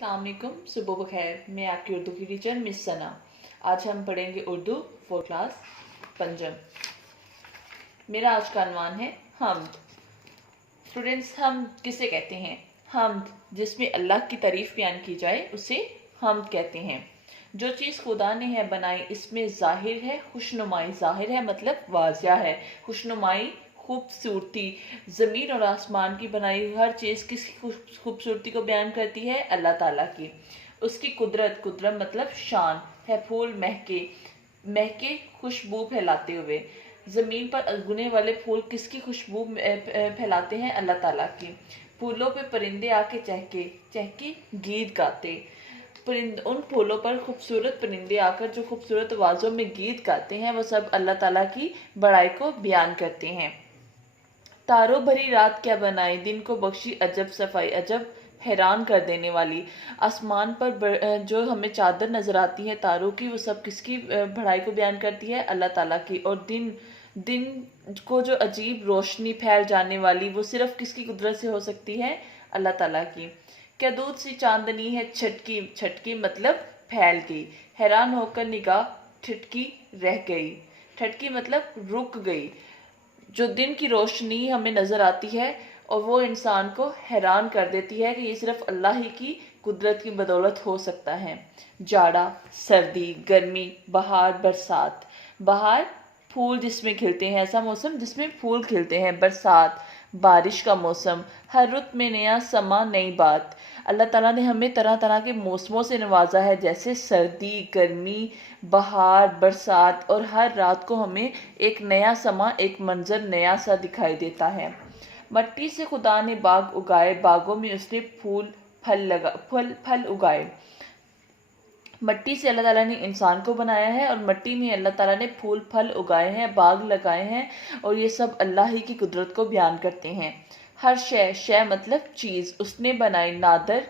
अस्सलाम वालेकुम, सुबह बखैर। मैं आपकी उर्दू की टीचर मिस सना। आज हम पढ़ेंगे उर्दू 4 क्लास पंजम। मेरा आज का अनवान है हम्द। स्टूडेंट्स, हम किसे कहते हैं? हम्द, जिसमें अल्लाह की तारीफ बयान की जाए उसे हम्द कहते हैं। जो चीज़ खुदा ने है बनाई, इसमें ज़ाहिर है खुशनुमाई। ज़ाहिर है मतलब वाज़िया है, खुशनुमाई खूबसूरती। ज़मीन और आसमान की बनाई हुई हर चीज़ किसकी खूबसूरती को बयान करती है? अल्लाह ताला की। उसकी कुदरत, कुदरत मतलब शान है। फूल महके, महके खुशबू फैलाते हुए। ज़मीन पर उगने वाले फूल किसकी खुशबू फैलाते हैं? अल्लाह ताला की। फूलों पे परिंदे आके चहके, चहके गीत गाते। उन फूलों पर खूबसूरत परिंदे आकर जो खूबसूरत आवाज़ों में गीत गाते हैं, वो सब अल्लाह ताला की बड़ाई को बयान करते हैं। तारों भरी रात क्या बनाई, दिन को बख्शी अजब सफाई। अजब हैरान कर देने वाली। आसमान पर जो हमें चादर नजर आती है तारों की, वो सब किसकी बढ़ाई को बयान करती है? अल्लाह ताला की। और दिन दिन को जो अजीब रोशनी फैल जाने वाली, वो सिर्फ किसकी कुदरत से हो सकती है? अल्लाह ताला की। क्या दूध सी चांदनी है छटकी, छटकी मतलब फैल गई। हैरान होकर निगाह ठिठकी रह गई। ठटकी मतलब रुक गई। जो दिन की रोशनी हमें नज़र आती है और वो इंसान को हैरान कर देती है कि ये सिर्फ अल्लाह ही की कुदरत की बदौलत हो सकता है। जाड़ा, सर्दी, गर्मी, बहार, बरसात। बहार फूल जिसमें खिलते हैं, ऐसा मौसम जिसमें फूल खिलते हैं। बरसात बारिश का मौसम। हर रुत में नया समा, नई बात। अल्लाह ताला ने हमें तरह तरह के मौसमों से नवाजा है, जैसे सर्दी, गर्मी, बहार, बरसात। और हर रात को हमें एक नया समा, एक मंजर नया सा दिखाई देता है। मट्टी से खुदा ने बाग उगाए, बागों में उसने फल उगाए। मट्टी से अल्लाह ताला ने इंसान को बनाया है और मट्टी में अल्लाह ताला ने फूल फल उगाए हैं, बाग लगाए हैं, और ये सब अल्लाह ही की कुदरत को बयान करते हैं। हर शय, शय मतलब चीज़, उसने बनाई। नादर,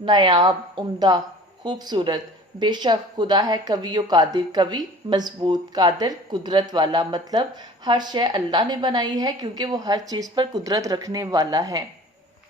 नायाब, उम्दा, खूबसूरत। बेशक खुदा है कवी व कादिर, कवि मजबूत, कादिर कुदरत वाला। मतलब हर शय अल्लाह ने बनाई है क्योंकि वो हर चीज़ पर कुदरत रखने वाला है।